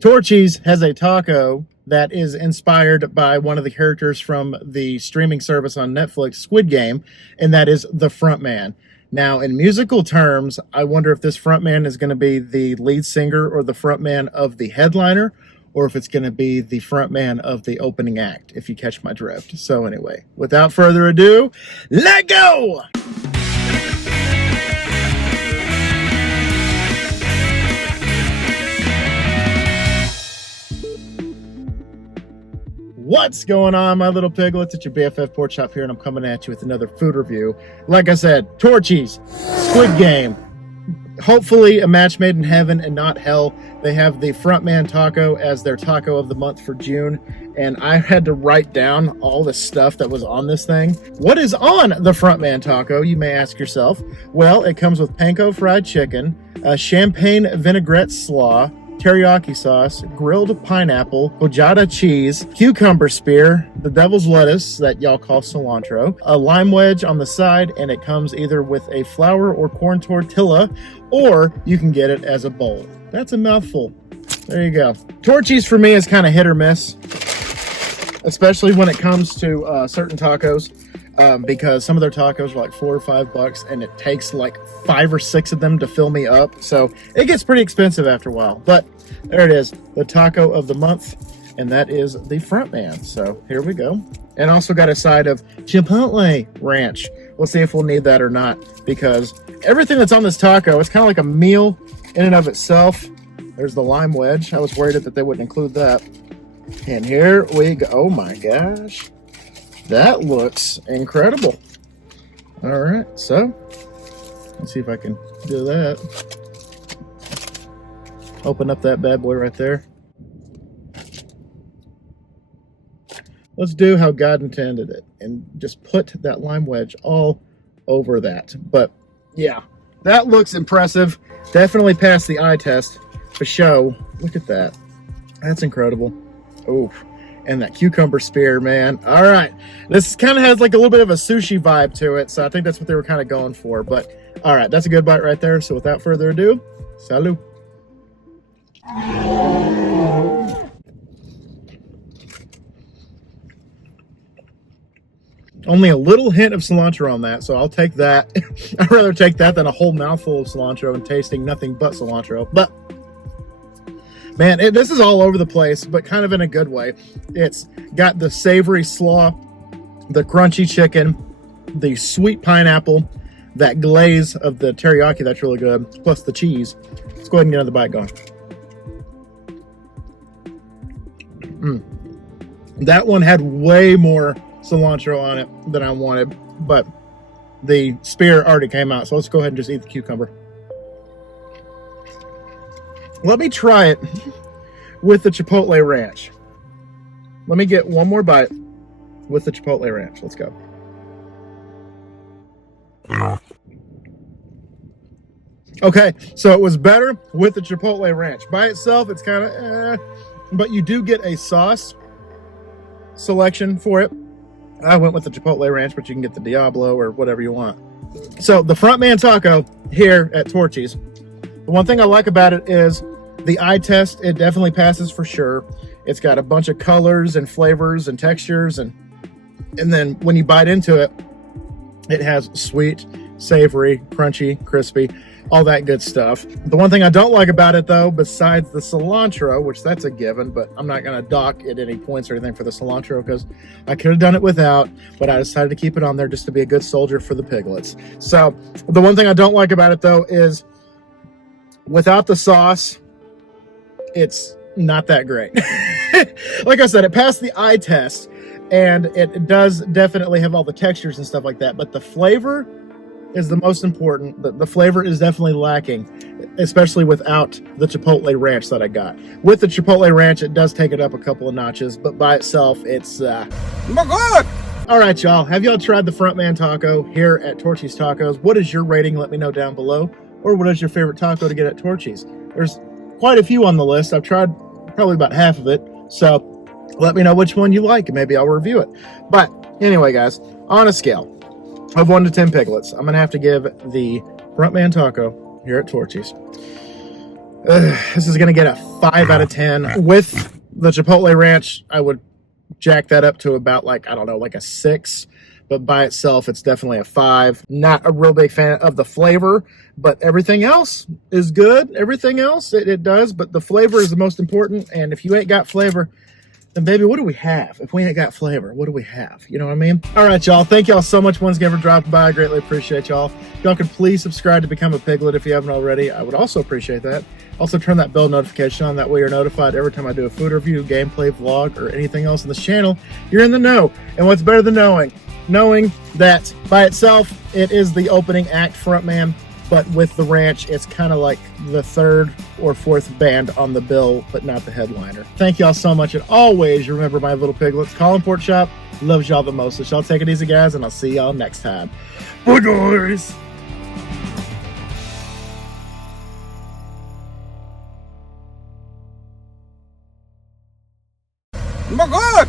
Torchy's has a taco that is inspired by one of the characters from the streaming service on Netflix, Squid Game, and that is the Frontman. Now, in musical terms, I wonder if this Frontman is going to be the lead singer or the Frontman of the headliner, or if it's going to be the Frontman of the opening act, if you catch my drift. So anyway, without further ado, let go! What's going on, my little piglets? It's your BFF Pork Chop here, and I'm coming at you with another food review. Like I said, Torchy's Squid Game. Hopefully a match made in heaven and not hell. They have the Frontman taco as their taco of the month for June, and I had to write down all the stuff that was on this thing. What is on the Frontman taco, you may ask yourself? Well, it comes with panko fried chicken, champagne vinaigrette slaw, teriyaki sauce, grilled pineapple, gojada cheese, cucumber spear, the devil's lettuce that y'all call cilantro, a lime wedge on the side, and it comes either with a flour or corn tortilla, or you can get it as a bowl. That's a mouthful. There you go. Torchy's for me is kind of hit or miss, especially when it comes to certain tacos. Because some of their tacos are like $4 or $5, and it takes like 5 or 6 of them to fill me up. So it gets pretty expensive after a while. But there it is, the taco of the month, and that is the Frontman. So here we go. And also got a side of Chipotle ranch. We'll see if we'll need that or not, because everything that's on this taco, it's kind of like a meal in and of itself. There's the lime wedge. I was worried that they wouldn't include that. And here we go. Oh my gosh. That looks incredible. All right, so let's see if I can do that. Open up that bad boy right there. Let's do how God intended it and just put that lime wedge all over that. But yeah, that looks impressive. Definitely passed the eye test for show. Look at that. That's incredible. Oh. And that cucumber spear, man. All right. This kind of has like a little bit of a sushi vibe to it, so I think that's what they were kind of going for. But, all right, that's a good bite right there. So without further ado, salut. Only a little hint of cilantro on that, so I'll take that. I'd rather take that than a whole mouthful of cilantro and tasting nothing but cilantro. But man, this is all over the place, but kind of in a good way. It's got the savory slaw, the crunchy chicken, the sweet pineapple, that glaze of the teriyaki that's really good, plus the cheese. Let's go ahead and get another bite going. That one had way more cilantro on it than I wanted, but the spear already came out, so let's go ahead and just eat the cucumber. Let me try it with the Chipotle ranch. Let me get one more bite with the Chipotle ranch. Let's go. Okay, so it was better with the Chipotle ranch. By itself, it's kind of but you do get a sauce selection for it. I went with the Chipotle ranch, but you can get the Diablo or whatever you want. So the Frontman taco here at Torchy's, the one thing I like about it is the eye test. It definitely passes for sure. It's got a bunch of colors and flavors and textures, and then when you bite into it, it has sweet, savory, crunchy, crispy, all that good stuff. The one thing I don't like about it, though, besides the cilantro, which that's a given, but I'm not going to dock at any points or anything for the cilantro because I could have done it without, but I decided to keep it on there just to be a good soldier for the piglets. So the one thing I don't like about it, though, is without the sauce, it's not that great. Like I said, it passed the eye test, and it does definitely have all the textures and stuff like that, but the flavor is the most important. The flavor is definitely lacking, especially without the Chipotle ranch that I got. With the Chipotle ranch, it does take it up a couple of notches, but by itself, it's good. All right, y'all. Have y'all tried the Frontman taco here at Torchy's Tacos? What is your rating? Let me know down below. Or what is your favorite taco to get at Torchy's? There's quite a few on the list. I've tried probably about half of it, so let me know which one you like, and maybe I'll review it. But anyway, guys, on a scale of 1 to 10 piglets, I'm going to have to give the Frontman taco here at Torchy's This is going to get a 5 out of 10. With the Chipotle Ranch, I would jack that up to about like, I don't know, like a 6. But by itself, it's definitely a 5. Not a real big fan of the flavor, but everything else is good. Everything else, it does, but the flavor is the most important. And if you ain't got flavor, then baby, what do we have? If we ain't got flavor, what do we have? You know what I mean? All right, y'all. Thank y'all so much once again for dropping by. I greatly appreciate y'all. Y'all can please subscribe to become a piglet if you haven't already. I would also appreciate that. Also, turn that bell notification on. That way you're notified every time I do a food review, gameplay, vlog, or anything else on this channel. You're in the know. And what's better than knowing? Knowing that by itself, it is the opening act frontman. But with the ranch, it's kind of like the 3rd or 4th band on the bill, but not the headliner. Thank y'all so much. And always remember, my little piglets, KollinPorkChop loves y'all the most. So y'all take it easy, guys, and I'll see y'all next time. Bye, guys. My God!